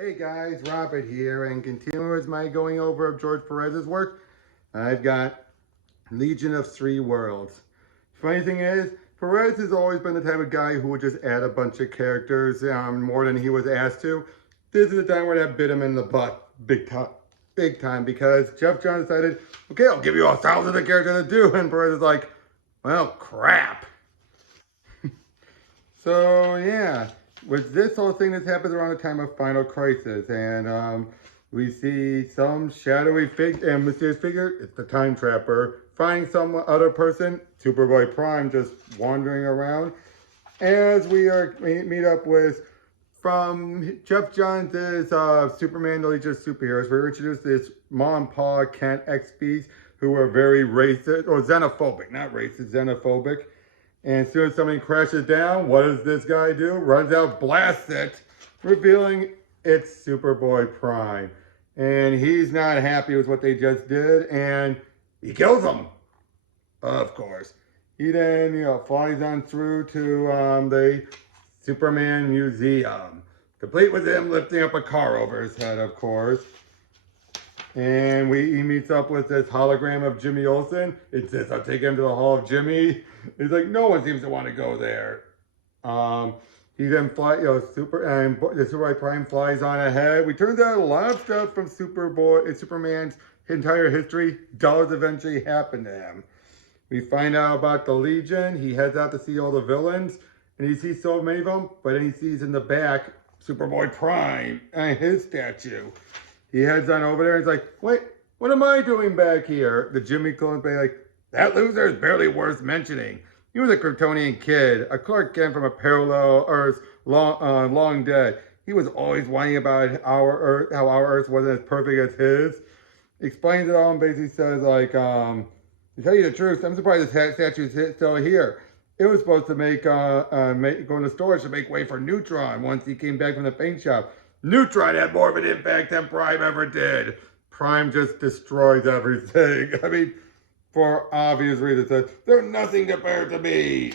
Hey guys, Robert here, and continuing my going over of George Perez's work, I've got Legion of Three Worlds. Funny thing is, Perez has always been the type of guy who would just add a bunch of characters more than he was asked to. This is the time where that bit him in the butt, big time, because Geoff Johns decided, okay, I'll give you 1,000 of characters to do, and Perez is like, well, crap. So yeah, with this whole thing, this happens around the time of Final Crisis, and we see some shadowy and mysterious figure. It's the Time Trapper finding some other person, Superboy Prime, just wandering around. As we meet up with from Geoff Johns' Superman: The Legion of Superheroes, we're introduced to this mom and pa Kent XPs who are very racist or xenophobic, not racist, xenophobic. And as soon as something crashes down, what does this guy do? Runs out, blasts it, revealing it's Superboy Prime. And he's not happy with what they just did, and he kills him, of course. He then, flies on through to the Superman Museum, complete with him lifting up a car over his head, of course. And he meets up with this hologram of Jimmy Olsen. It says, I'll take him to the Hall of Jimmy. He's like, no one seems to want to go there. He then flies, the Superboy Prime flies on ahead. We turns out a lot of stuff from Superman's entire history does eventually happen to him. We find out about the Legion. He heads out to see all the villains, and he sees so many of them, but then he sees in the back Superboy Prime and his statue. He heads on over there and he's like, wait, what am I doing back here? The Jimmy clone's like, that loser is barely worth mentioning. He was a Kryptonian kid, a Clark Kent from a parallel Earth long dead. He was always whining about our Earth, how our Earth wasn't as perfect as his. Explains it all and basically says, like, to tell you the truth, I'm surprised this statue is still here. It was supposed to go into storage to make way for Neutron once he came back from the paint shop. Neutron had more of an impact than Prime ever did. Prime just destroys everything. I mean, for obvious reasons. They're nothing compared to me.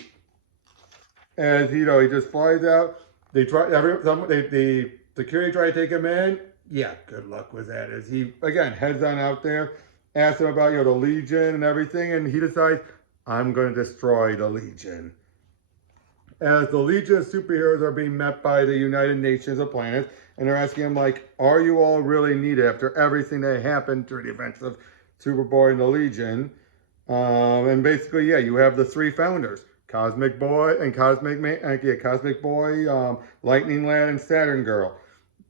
As he just flies out. They try the security try to take him in. Yeah, good luck with that. As he again heads on out there, asks him about the Legion and everything, and he decides, I'm going to destroy the Legion. As the Legion of Superheroes are being met by the United Nations of Planets, and they're asking him, like, are you all really needed after everything that happened through the events of Superboy and the Legion? And basically, yeah, you have the three founders, Cosmic Boy, Lightning Lad, and Saturn Girl.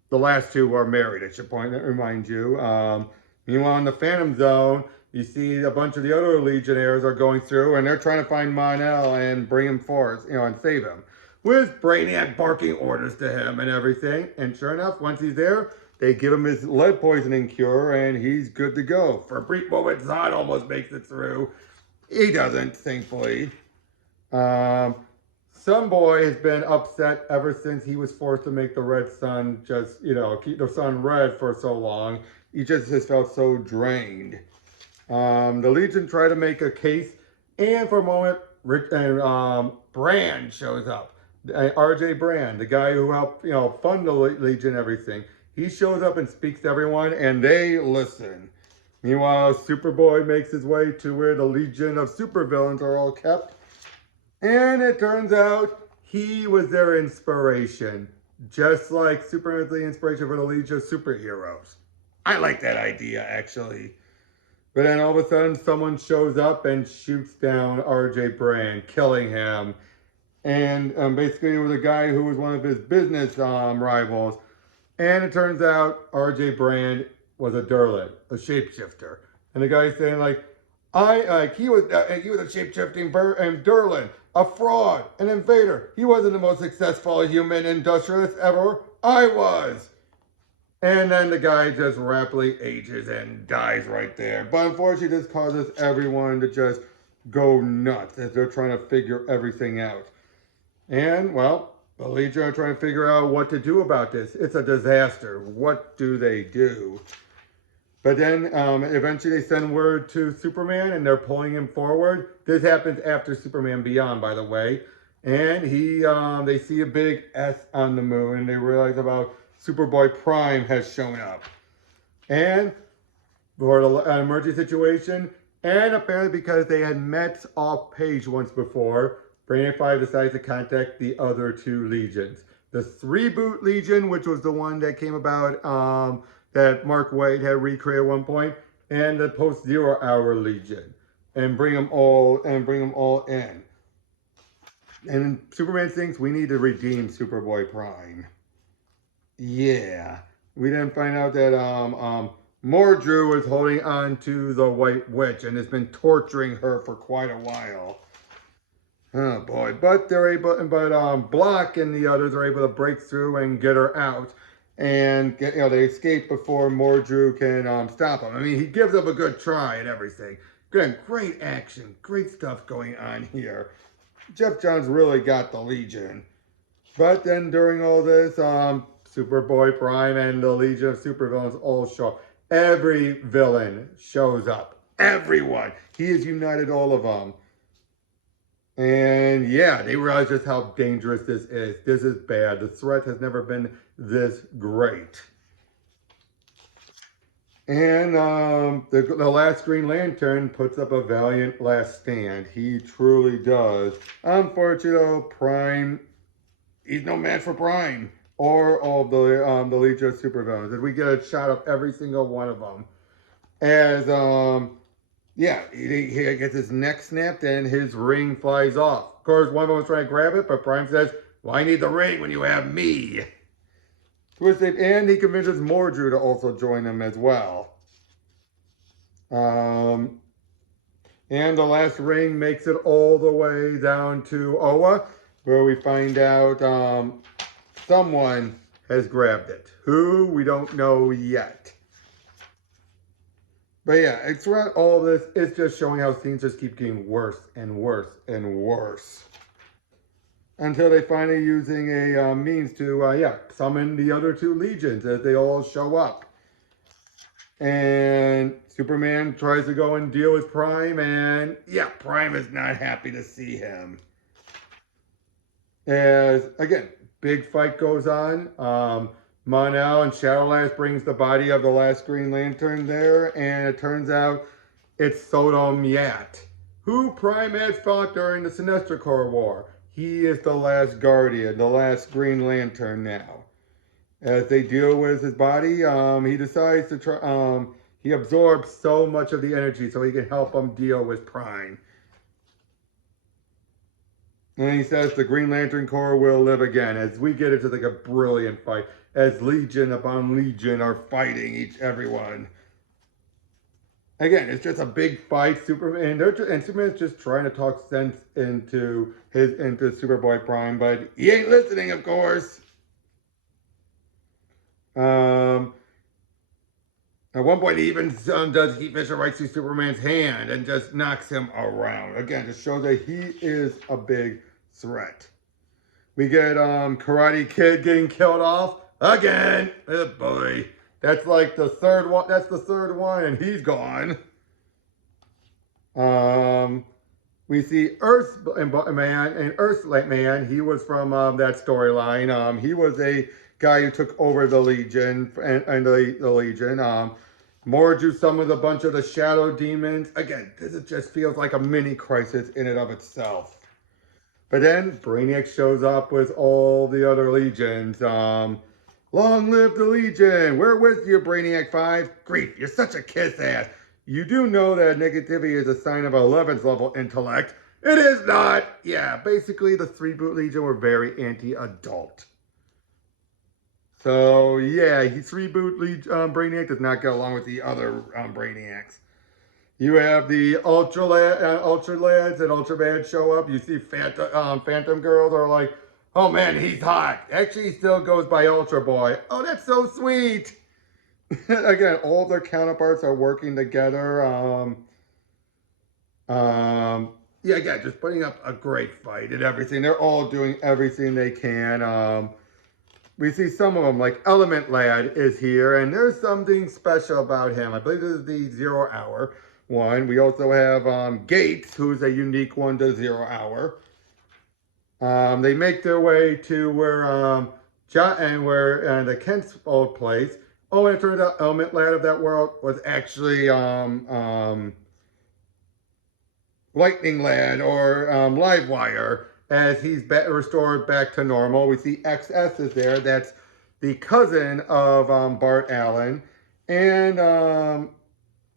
The last two are married, I should remind you. Meanwhile, in the Phantom Zone, you see a bunch of the other Legionnaires are going through, and they're trying to find Mon-El and bring him forth, and save him. With Brainiac barking orders to him and everything. And sure enough, once he's there, they give him his lead poisoning cure, and he's good to go. For a brief moment, Zod almost makes it through. He doesn't, thankfully. Some boy has been upset ever since he was forced to make the Red Sun keep the sun red for so long. He just felt so drained. The Legion try to make a case, and for a moment, Brand shows up. RJ Brand, the guy who helped, fund the Legion and everything. He shows up and speaks to everyone, and they listen. Meanwhile, Superboy makes his way to where the Legion of supervillains are all kept. And it turns out he was their inspiration. Just like Superman's the inspiration for the Legion of Superheroes. I like that idea, actually. But then all of a sudden, someone shows up and shoots down RJ Brand, killing him. And basically, it was a guy who was one of his business rivals. And it turns out RJ Brand was a Durlan, a shapeshifter. And the guy's saying, like, he was a shape-shifting Durlan, a fraud, an invader. He wasn't the most successful human industrialist ever. I was. And then the guy just rapidly ages and dies right there. But unfortunately, this causes everyone to just go nuts as they're trying to figure everything out. And, well, the Legion are trying to figure out what to do about this. It's a disaster. What do they do? But then eventually they send word to Superman and they're pulling him forward. This happens after Superman Beyond, by the way. And they see a big S on the moon and they realize about Superboy Prime has shown up. And for an emergency situation, and apparently because they had met off-page once before, Brainiac 5 decides to contact the other two legions. The Treeboot Legion, which was the one that came about that Mark Waid had recreated at one point, and the Post-Zero Hour Legion, and bring them all in. And Superman thinks we need to redeem Superboy Prime. Yeah, we didn't find out that Mordru is holding on to the White Witch and has been torturing her for quite a while. Oh boy, but Block and the others are able to break through and get her out, and they escape before Mordru can stop them. I mean, he gives them a good try and everything. Again, great action, great stuff going on here. Geoff Johns really got the Legion. But then during all this, Superboy Prime and the Legion of Supervillains all show up. Every villain shows up. Everyone. He has united all of them. And yeah, they realize just how dangerous this is. This is bad. The threat has never been this great. And the last Green Lantern puts up a valiant last stand. He truly does. Unfortunately, Prime, he's no match for Prime or all of the Legion of Supervillains. And we get a shot of every single one of them. As yeah, he gets his neck snapped and his ring flies off. Of course, one of them was trying to grab it, but Prime says, "Why need the ring when you have me?" And he convinces Mordru to also join them as well. And the last ring makes it all the way down to Oa, where we find out someone has grabbed it. Who, we don't know yet. But yeah, throughout all this, it's just showing how things just keep getting worse and worse and worse. Until they finally using a means to, summon the other two legions as they all show up. And Superman tries to go and deal with Prime, and yeah, Prime is not happy to see him. As, again, big fight goes on. Mon-El and Shadowlands brings the body of the last Green Lantern there, and it turns out it's Sodom Yat, who Prime had fought during the Sinestro Corps War. He is the last Guardian, the last Green Lantern now. As they deal with his body, he decides to try, he absorbs so much of the energy so he can help them deal with Prime. And he says the Green Lantern Corps will live again, as we get into like a brilliant fight, as Legion upon Legion are fighting everyone. Again, it's just a big fight. Superman's just trying to talk sense into Superboy Prime, but he ain't listening, of course. At one point, he even does Heat Vision right through Superman's hand and just knocks him around. Again, just shows that he is a big threat. We get Karate Kid getting killed off again. Oh boy. That's like the third one. That's the third one, and he's gone. We see Man and Earthman. He was from that storyline. He was a guy who took over the Legion and the Legion. Mordru summoned a bunch of the Shadow Demons. Again, this just feels like a mini crisis in and of itself. But then Brainiac shows up with all the other legions. Long live the Legion! We're with you, Brainiac 5. Grief, you're such a kiss-ass. You do know that negativity is a sign of 11th level intellect. It is not! Yeah, basically the Treeboot Legion were very anti-adult. So, yeah, Treeboot Brainiac does not get along with the other Brainiacs. You have the Ultra Lads and Ultra Bad show up. You see Phantom Girls are like, "Oh man, he's hot." Actually, he still goes by Ultra Boy. Oh, that's so sweet. Again, all their counterparts are working together. Yeah, again, just putting up a great fight and everything. They're all doing everything they can. We see some of them, like Element Lad is here, and there's something special about him. I believe this is the 0 Hour one. We also have Gates, who's a unique one to 0 Hour. They make their way to where the Kent's old place. Oh, and it turns out Element Lad of that world was actually Lightning Lad or Livewire, as he's restored back to normal. We see XS is there. That's the cousin of Bart Allen. And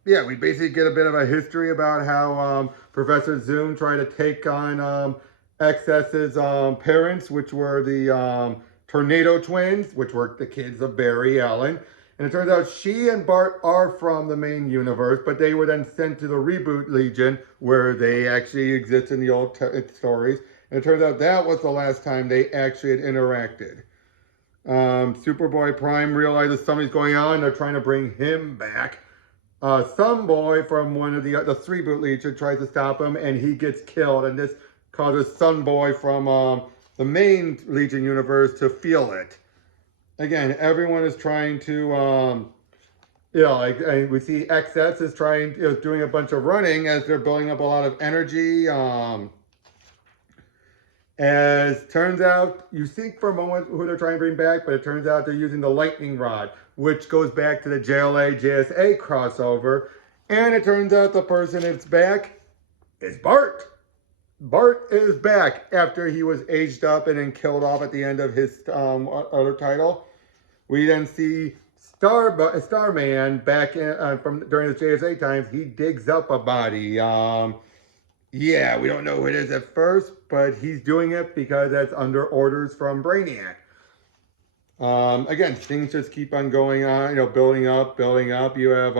yeah, we basically get a bit of a history about how Professor Zoom tried to take on XS's parents, which were the Tornado Twins, which were the kids of Barry Allen. And it turns out she and Bart are from the main universe, but they were then sent to the Reboot Legion, where they actually exist in the old stories. And it turns out that was the last time they actually had interacted. Superboy Prime realizes something's going on. They're trying to bring him back. Some boy from one of the Treeboot Legion tries to stop him, and he gets killed. And this causes Sunboy from the main Legion universe to feel it. Again, everyone is trying to, we see XS is doing a bunch of running as they're building up a lot of energy. As turns out, you think for a moment who they're trying to bring back, but it turns out they're using the lightning rod, which goes back to the JSA crossover. And it turns out the person that's back is Bart. Bart is back after he was aged up and then killed off at the end of his other title. We then see Starman back in, during the JSA times. He digs up a body. Yeah, we don't know who it is at first, but he's doing it because that's under orders from Brainiac. Again, things just keep on going on, building up. You have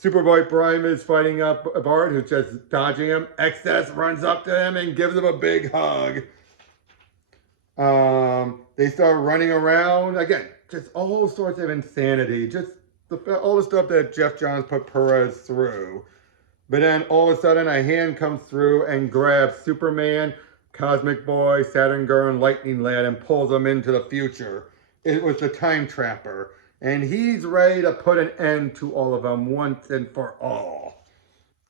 Superboy Prime is fighting up Bart, who's just dodging him. XS runs up to him and gives him a big hug. They start running around. Again, just all sorts of insanity. Just all the stuff that Geoff Johns put Perez through. But then all of a sudden a hand comes through and grabs Superman, Cosmic Boy, Saturn Girl, and Lightning Lad and pulls them into the future. It was the Time Trapper. And he's ready to put an end to all of them once and for all.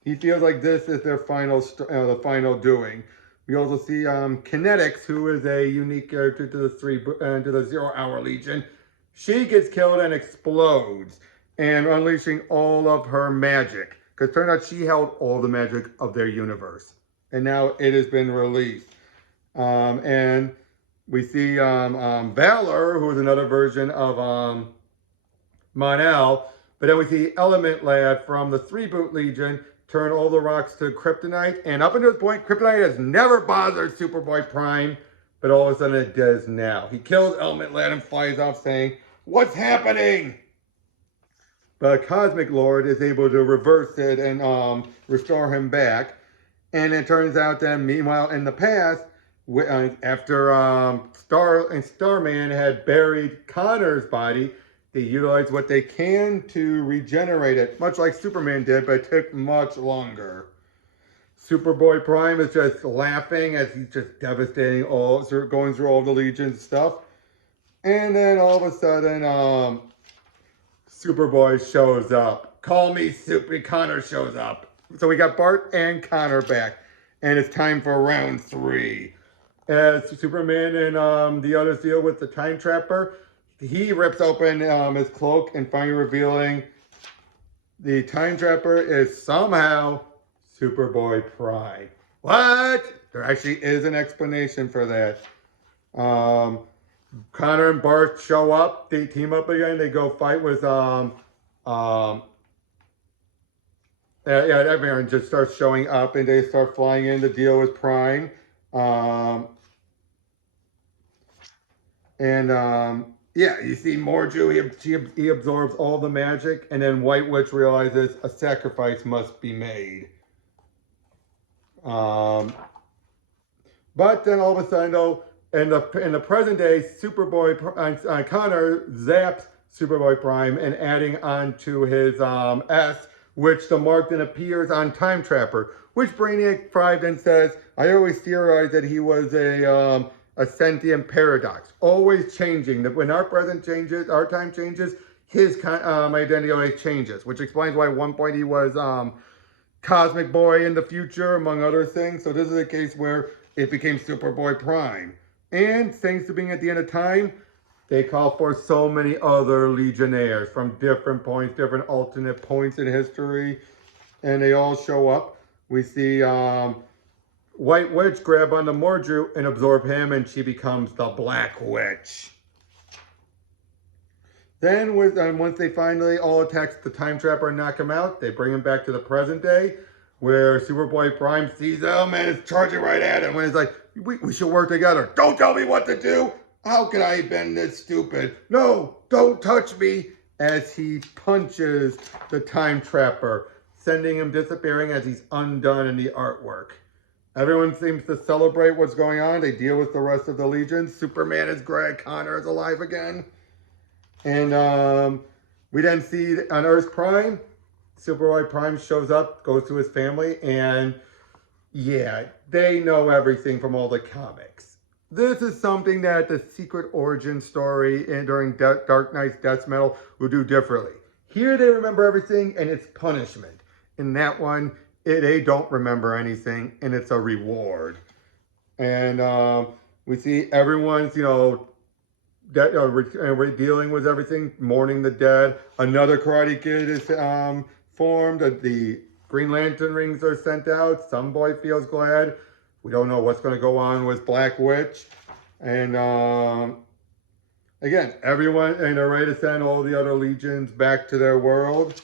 He feels like this is their final, the final doing. We also see Kinetics, who is a unique character to the 0 Hour Legion. She gets killed and explodes, and unleashing all of her magic. Because it turned out she held all the magic of their universe. And now it has been released. And we see Valor, who is another version of Mon-El. But then we see Element Lad from the Treeboot Legion turn all the rocks to kryptonite. And up until this point, kryptonite has never bothered Superboy Prime. But all of a sudden it does now. He kills Element Lad and flies off saying, "What's happening?" But Cosmic Lord is able to reverse it and restore him back. And it turns out that meanwhile in the past, after Starman had buried Connor's body, they utilized what they can to regenerate it, much like Superman did, but it took much longer. Superboy Prime is just laughing as he's just devastating going through all the Legion stuff. And then all of a sudden, Superboy shows up. Call me Connor shows up. So we got Bart and Connor back. And it's time for round 3. As Superman and the others deal with the Time Trapper, he rips open his cloak and finally revealing the Time Trapper is somehow Superboy Prime. What? There actually is an explanation for that. Connor and Bart show up. They team up again. They go fight with everyone just starts showing up and they start flying in to deal with Prime. Yeah, you see Morju, he absorbs all the magic, and then White Witch realizes a sacrifice must be made. But then all of a sudden, though, in the present day, Superboy Connor zaps Superboy Prime and adding on to his S, which the mark then appears on Time Trapper, which Brainiac Prime then says, I always theorized that he was a sentient paradox, always changing. That when our present changes, our time changes, his identity always changes, which explains why at one point he was Cosmic Boy in the future, among other things. So this is a case where it became Superboy Prime. And thanks to being at the end of time, They call for so many other Legionnaires from different points, different alternate points in history, and they all show up. We see White Witch grab onto Mordru and absorb him, and she becomes the Black Witch. Then, once they finally all attack the Time Trapper and knock him out, they bring him back to the present day, where Superboy Prime sees him and is charging right at him, and he's like, we should work together. Don't tell me what to do. How could I have been this stupid? No, don't touch me. As he punches the Time Trapper, sending him disappearing as he's undone in the artwork. Everyone seems to celebrate what's going on. They deal with the rest of the Legion. Superman is Greg Connor is alive again. And we then see on Earth Prime, Superboy Prime shows up, goes to his family, and yeah, they know everything from all the comics. This is something that the Secret Origin story during Dark Knight's Death Metal will do differently. Here they remember everything and it's punishment. In that one, they don't remember anything and it's a reward. And we see everyone's, we're dealing with everything, mourning the dead. Another Karate Kid is formed. The Green Lantern rings are sent out. Some boy feels glad. We don't know what's going to go on with Black Witch. And again, everyone, and they're ready to send all the other legions back to their world.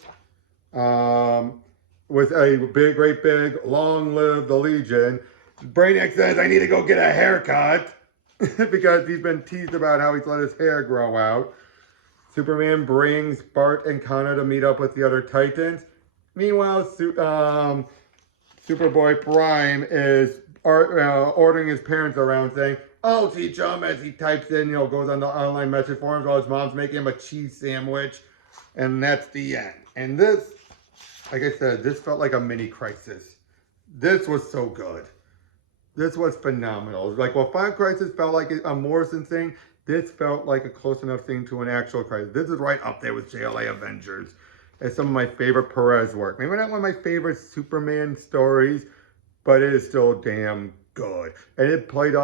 With a great big, long live the Legion. Brainiac says, I need to go get a haircut. Because he's been teased about how he's let his hair grow out. Superman brings Bart and Connor to meet up with the other Titans. Meanwhile, Superboy Prime is ordering his parents around saying, I'll teach him, as he types in, goes on the online message forums while his mom's making him a cheese sandwich. And that's the end. And this, like I said, this felt like a mini crisis. This was so good. This was phenomenal. Like, while Final Crisis felt like a Morrison thing, this felt like a close enough thing to an actual crisis. This is right up there with JLA Avengers as some of my favorite Perez work. Maybe not one of my favorite Superman stories, but it is still damn good. And it paid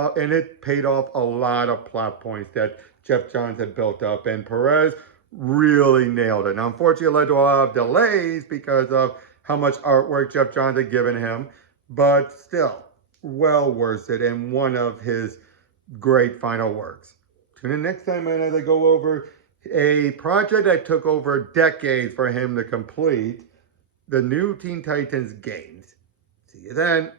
off a lot of plot points that Geoff Johns had built up, and Perez really nailed it. Now, unfortunately, it led to a lot of delays because of how much artwork Geoff Johns had given him, but still, well worth it, and one of his great final works. Tune in next time as I go over a project that took over decades for him to complete, the new Teen Titans games. See you then.